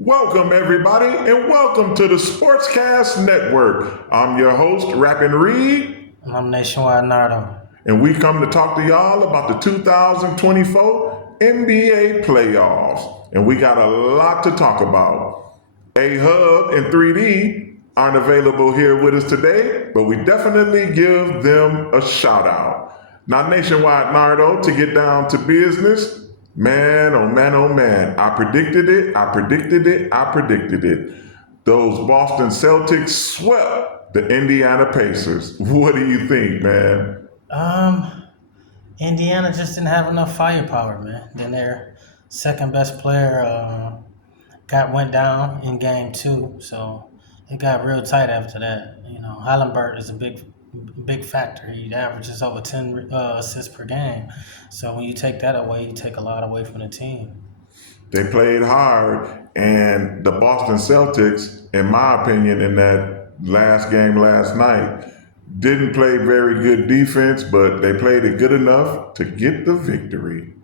Welcome, everybody, and welcome to the Sportscast Network. I'm your host, Rappin' Reed, And I'm Nationwide Nardo. and we come to talk to y'all about the 2024 NBA playoffs. And we got a lot to talk about. A-Hub and 3D aren't available here with us today, but we definitely give them a shout out. Now, Nationwide Nardo, to get down to business, man, oh man, oh man, I predicted it, I predicted it, I predicted it. Those Boston Celtics swept the Indiana Pacers. What do you think, man? Um, Indiana just didn't have enough firepower, man. Then their second best player went down in game two, so it got real tight after that. Hallenberg is a big factor. He averages over 10 assists per game. So when you take that away, you take a lot away from the team. They played hard, and the Boston Celtics, in my opinion, in that last game last night, didn't play very good defense, but they played it good enough to get the victory.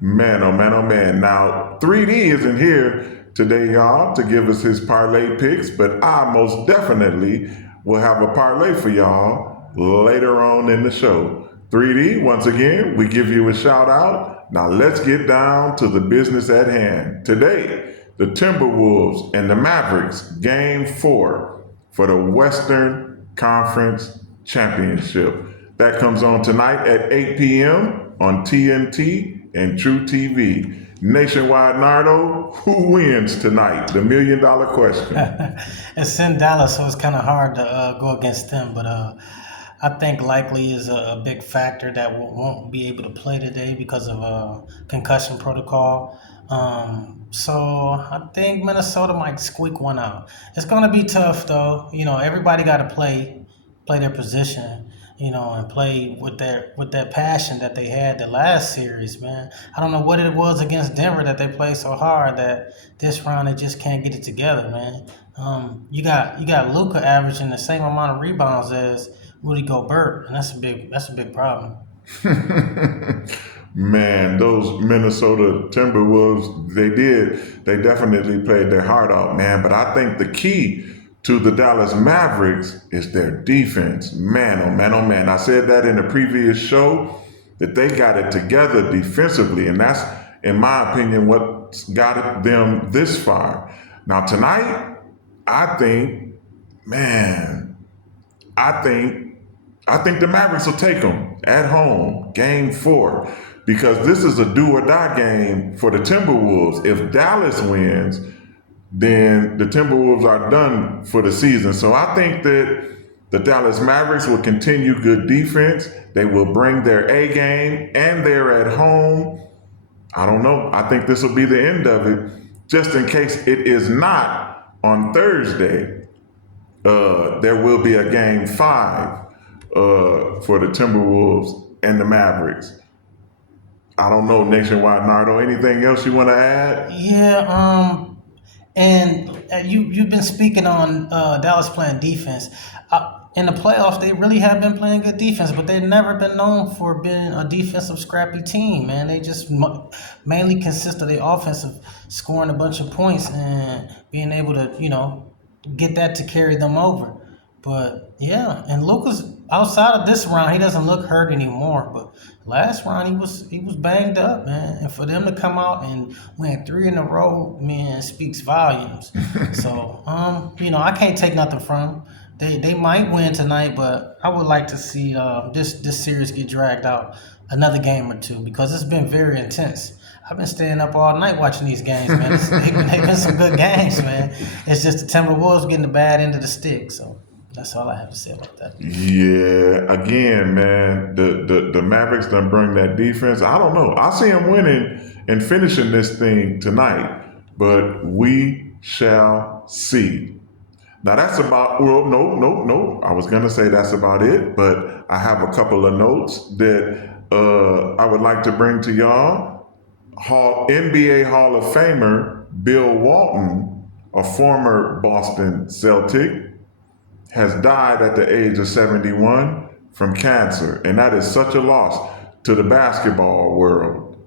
Man, oh man, oh man. Now, 3D isn't here today, y'all, to give us his parlay picks, but I most definitely will have a parlay for y'all later on in the show. 3D, once again, we give you a shout out. Now, let's get down to the business at hand. Today, the Timberwolves and the Mavericks, game 4 for the Western Conference Championship. That comes on tonight at 8 p.m. on TNT and True TV. Nationwide Nardo, who wins tonight? The $1 million question. It's in Dallas, so it's kind of hard to go against them. But I think likely is a big factor that won't be able to play today because of concussion protocol. So I think Minnesota might squeak one out. It's going to be tough, though. Everybody got to play their position. And play with that passion that they had the last series, man. I don't know what it was against Denver that they played so hard that this round they just can't get it together, man. You got Luka averaging the same amount of rebounds as Rudy Gobert, and that's a big problem. Man, those Minnesota Timberwolves, they definitely played their heart out, man. But I think the key to the Dallas Mavericks is their defense. Man, oh man, oh man. I said that in the previous show that they got it together defensively, and that's, in my opinion, what got them this far. Now, tonight, I think, man, I think I think the Mavericks will take them at home, game 4, because this is a do or die game for the Timberwolves. If Dallas wins, then the Timberwolves are done for the season. So I think that the Dallas Mavericks will continue good defense. They will bring their A game, and they're at home. I don't know. I think this will be the end of it. Just in case it is not on Thursday, there will be a game 5 for the Timberwolves and the Mavericks. I don't know, Nationwide Nardo. Anything else you want to add? Yeah, and you've been speaking on Dallas playing defense. In the playoffs, they really have been playing good defense, but they've never been known for being a defensive scrappy team. Man, they just mainly consist of the offensive scoring a bunch of points and being able to get that to carry them over. But yeah, and Lucas outside of this round, he doesn't look hurt anymore. But last round, he was banged up, man. And for them to come out and win 3 in a row, man, speaks volumes. So I can't take nothing from them. They might win tonight, but I would like to see this series get dragged out another game or two because it's been very intense. I've been staying up all night watching these games, man. They've been some good games, man. It's just the Timberwolves getting the bad end of the stick. So that's all I have to say about that. Yeah, again, man, the Mavericks done bring that defense. I don't know. I see them winning and finishing this thing tonight, but we shall see. Now that's about, well, no. I was going to say that's about it, but I have a couple of notes that I would like to bring to y'all. NBA Hall of Famer Bill Walton, a former Boston Celtic, has died at the age of 71 from cancer. And that is such a loss to the basketball world.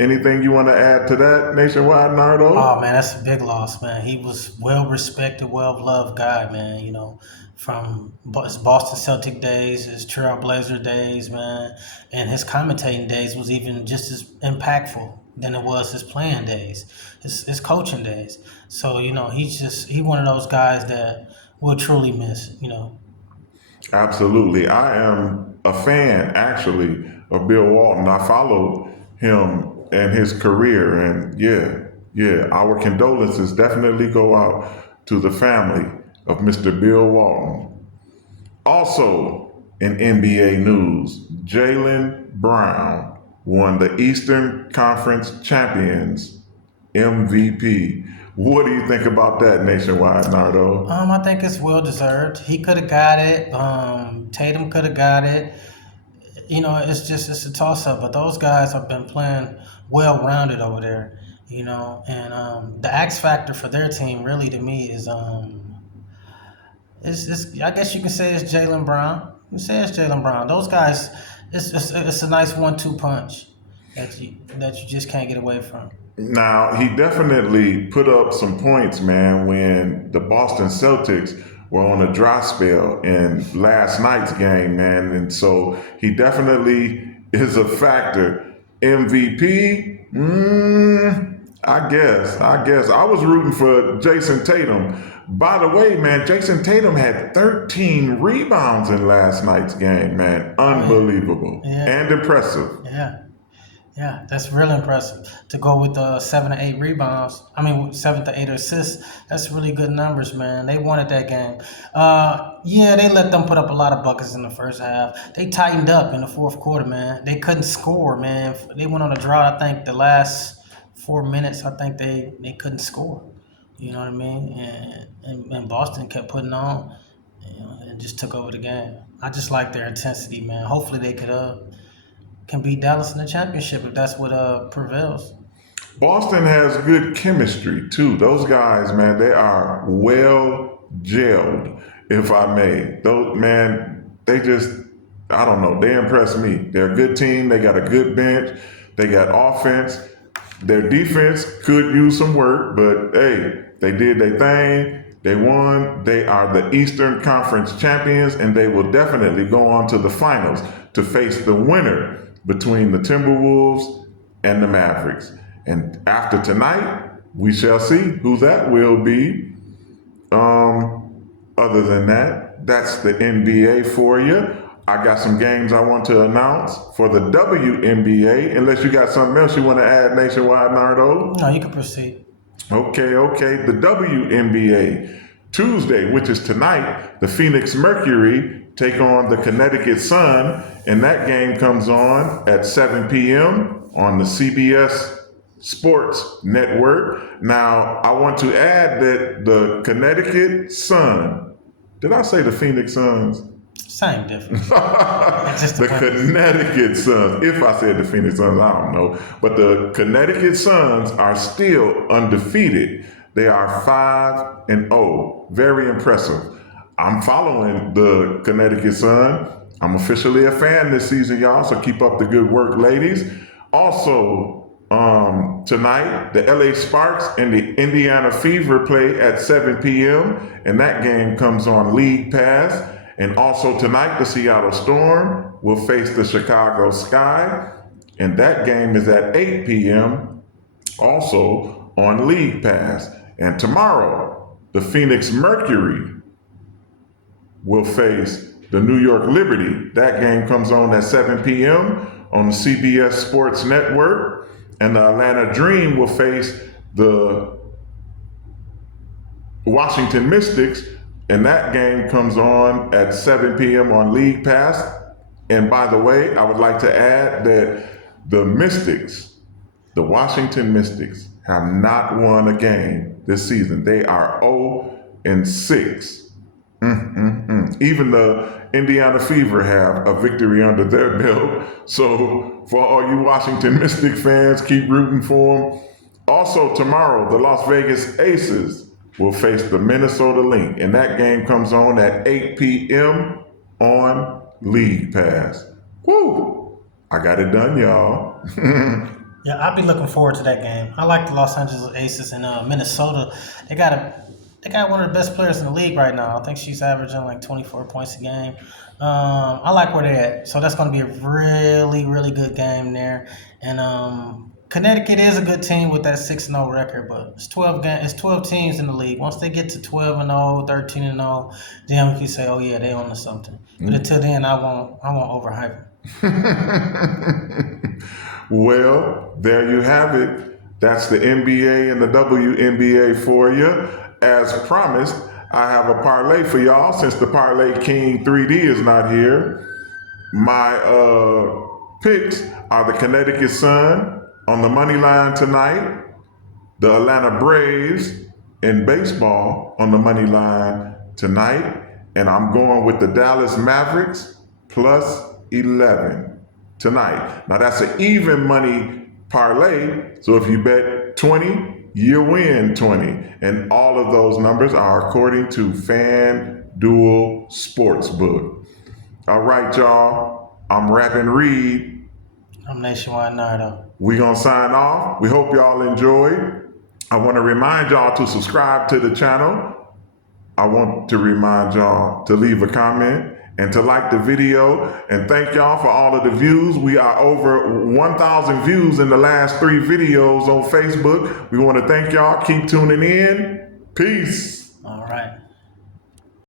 Anything you want to add to that, Nationwide Oh Nardo? man, that's a big loss, man. He was well respected, well loved guy, man. You know, from his Boston Celtic days, his Trailblazer days, man, and his commentating days was even just as impactful than it was his playing days, his coaching days. So you know, he one of those guys that we'll truly miss. You know. Absolutely. I am a fan, actually, of Bill Walton. I followed him and his career, and yeah, our condolences definitely go out to the family of Mr. Bill Walton. Also, in NBA news, Jaylen Brown won the Eastern Conference Champions MVP. What do you think about that, Nationwide, Nardo? I think it's well deserved. He could have got it. Tatum could have got it. You know, it's a toss up. But those guys have been playing well rounded over there. You know, and the X factor for their team really to me is it's I guess you can say it's Jalen Brown. You can say it's Jalen Brown. Those guys, it's a nice 1-2 punch that you just can't get away from. Now, he definitely put up some points, man, when the Boston Celtics were on a dry spell in last night's game, man. And so he definitely is a factor. MVP, I guess. I was rooting for Jason Tatum. By the way, man, Jason Tatum had 13 rebounds in last night's game, man. Unbelievable Yeah. and impressive. Yeah. Yeah, that's really impressive to go with 7 to 8 rebounds. I mean, 7 to 8 assists. That's really good numbers, man. They wanted that game. Yeah, they let them put up a lot of buckets in the first half. They tightened up in the fourth quarter, man. They couldn't score, man. They went on a drought. I think the last 4 minutes, I think they couldn't score. You know what I mean? And Boston kept putting on, you know, and just took over the game. I just like their intensity, man. Hopefully they can beat Dallas in the championship if that's what prevails. Boston has good chemistry too. Those guys, man, they are well gelled, if I may. Those man, they just, I don't know, they impress me. They're a good team. They got a good bench. They got offense. Their defense could use some work, but hey, they did their thing. They won. They are the Eastern Conference champions, and they will definitely go on to the finals to face the winner between the Timberwolves and the Mavericks. And after tonight, we shall see who that will be. Other than that, that's the NBA for you. I got some games I want to announce for the WNBA, unless you got something else you want to add, Nationwide, Nardo. No, you can proceed. Okay. The WNBA. Tuesday, which is tonight, the Phoenix Mercury take on the Connecticut Sun, and that game comes on at 7 p.m. on the CBS Sports Network. Now, I want to add that the Connecticut Sun, did I say the Phoenix Suns? Same difference. The Connecticut Suns. If I said the Phoenix Suns, I don't know. But the Connecticut Suns are still undefeated. They are 5-0. Very impressive. I'm following the Connecticut Sun. I'm officially a fan this season, y'all. So keep up the good work, ladies. Also, tonight, the LA Sparks and the Indiana Fever play at 7 p.m. And that game comes on League Pass. And also tonight, the Seattle Storm will face the Chicago Sky. And that game is at 8 p.m. also on League Pass. And tomorrow, the Phoenix Mercury will face the New York Liberty. That game comes on at 7 p.m. on the CBS Sports Network. And the Atlanta Dream will face the Washington Mystics. And that game comes on at 7 p.m. on League Pass. And by the way, I would like to add that the Mystics, the Washington Mystics, have not won a game this season. They are 0-6. Even the Indiana Fever have a victory under their belt. So for all you Washington Mystic fans, keep rooting for them. Also tomorrow, the Las Vegas Aces will face the Minnesota Lynx, and that game comes on at 8 p.m. on League Pass. Woo! I got it done, y'all. Yeah, I'll be looking forward to that game. I like the Los Angeles Aces in Minnesota. They got they got one of the best players in the league right now. I think she's averaging like 24 points a game. I like where they're at. So that's going to be a really, really good game there. And Connecticut is a good team with that 6-0 record, but it's 12 teams in the league. Once they get to 12-0, 13-0, then we can say, oh yeah, they own to something. But until then, I won't overhype them. Well, there you have it. That's the NBA and the WNBA for you. As promised, I have a parlay for y'all since the Parlay King 3D is not here. My picks are the Connecticut Sun on the money line tonight, the Atlanta Braves in baseball on the money line tonight, and I'm going with the Dallas Mavericks plus 11 tonight. Now that's an even money parlay, so if you bet 20, you win 20. And all of those numbers are according to FanDuel Sportsbook. All right, y'all. I'm Rapping Reed. I'm Nationwide Nardo. We gonna sign off. We hope y'all enjoyed. I want to remind y'all to subscribe to the channel. I want to remind y'all to leave a comment and to like the video. And thank y'all for all of the views. We are over 1,000 views in the last 3 videos on Facebook. We want to thank y'all. Keep tuning in. Peace. All right.